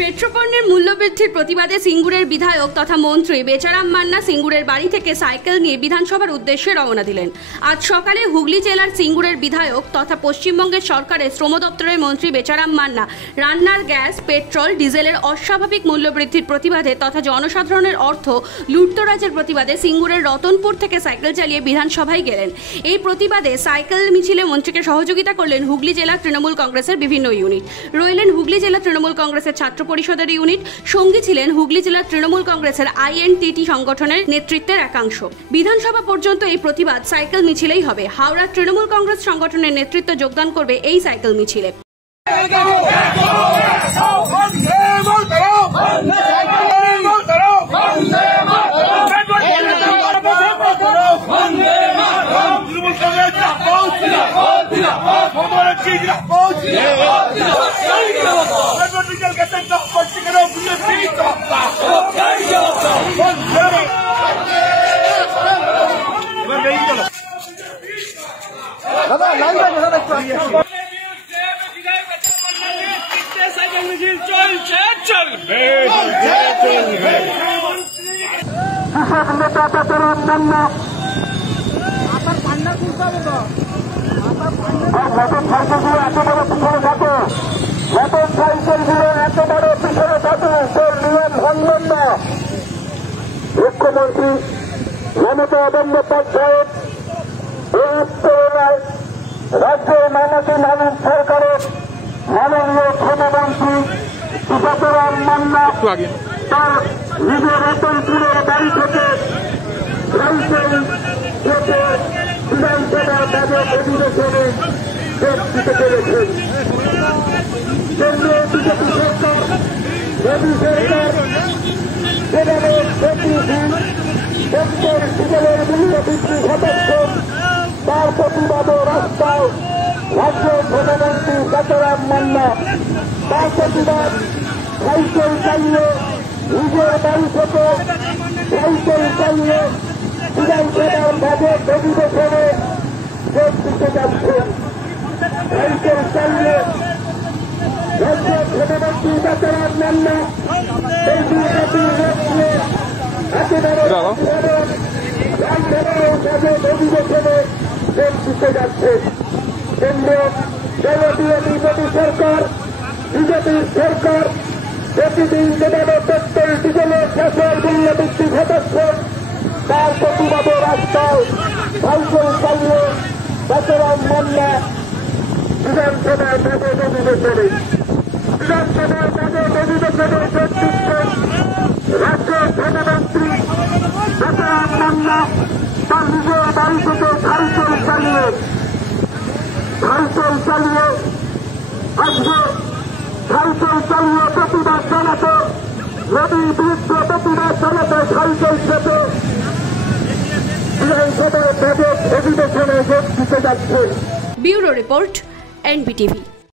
পেট্রোপণ্যের মূল্যবৃদ্ধির প্রতিবাদে সিঙ্গুরের বিধায়ক তথা মন্ত্রী বেচারাম মান্না সিঙ্গুরের বাড়ি থেকে সাইকেল নিয়ে বিধানসভার উদ্দেশ্যে রওনা দিলেন। আজ সকালে হুগলি জেলার সিঙ্গুরের বিধায়ক তথা পশ্চিমবঙ্গের সরকারের শ্রম দপ্তরের মন্ত্রী বেচারাম মান্না রান্নার গ্যাস, পেট্রোল, ডিজেলের অস্বাভাবিক মূল্যবৃদ্ধির প্রতিবাদে তথা জনসাধারণের অর্থ লুটতরাজের প্রতিবাদে সিঙ্গুরের রতনপুর থেকে সাইকেল চালিয়ে বিধানসভায় গেলেন। এই প্রতিবাদে সাইকেল মিছিলে মন্ত্রীকে সহযোগিতা করলেন হুগলি জেলা তৃণমূল কংগ্রেসের বিভিন্ন ইউনিট। রইলেন হুগলি জেলা তৃণমূল কংগ্রেসের ছাত্র পরিষদের ইউনিট, সঙ্গী ছিলেন হুগলি জেলা তৃণমূল কংগ্রেসের আইএনটিটি সংগঠনের নেতৃত্বের একাংশ। বিধানসভা পর্যন্ত এই প্রতিবাদ সাইকেল মিছিলেই হবে। হাওড়া তৃণমূল কংগ্রেস সংগঠনের নেতৃত্ব যোগদান করবে এই সাইকেল মিছিলে। মুখ্যমন্ত্রী মমতা বন্দ্যোপাধ্যায়ের রাজ্যের মাননীয় মানব সরকারের মাননীয় শ্রমমন্ত্রী বেচারাম মান্না তার নিজের রতনপুরের বাড়ি থেকে সাইকেল চেপে বিধানসভার বাজেট অধিবেশনে যোগ দিতে পেরেছেন। কেন্দ্রীয় বিজেপি সরকার, মোদী সরকার যেভাবে প্রতিদিন পেট্রোল ডিজেলের মূল্য বৃদ্ধি ঘটাচ্ছে তার প্রতিবাদে রাস্তায় রাজ্যের শ্রমমন্ত্রী বেচারাম মান্না তার প্রতিবাদ সাইকেল চালিয়ে নিজের বাড়ি থেকে সাইকেল চালিয়ে বিধানসভার বাজেট অধিবেশনে যোগ দিতে যাচ্ছেন। সাইকেল চালিয়ে রাজ্যের শ্রমমন্ত্রী বেচারাম মান্না এই দুর্নীতির রক্ষে একেবারে বাজেট অধিবেশনে যোগ দিতে যাচ্ছে। কেন্দ্রীয় দলীয় বিজেপি সরকার, বিজেপির সরকার প্রতিদিন যেভাবে পেট্রোল ডিজেলের গ্যাসের মূল্য বৃদ্ধি ঘটাচ্ছে তার প্রতিবাদে রাস্তায় সাইকেল চালিয়ে বেচারাম মান্না বিধানসভার বাজেট অধিবেশনে যোগ দিচ্ছেন। রাজ্যের শ্রমমন্ত্রী বেচারাম মান্না তার নিজের বাড়ি থেকে সাইকেল চালিয়ে আজকে সাইকেল চালিয়ে প্রতিবাদ জানাতে, নদীর বিরুদ্ধে প্রতিবাদ জানাতে সাইকেল চেপে বিধানসভার বাজেট অধিবেশনে যোগ দিতে যাচ্ছে। Bureau report, NBTV.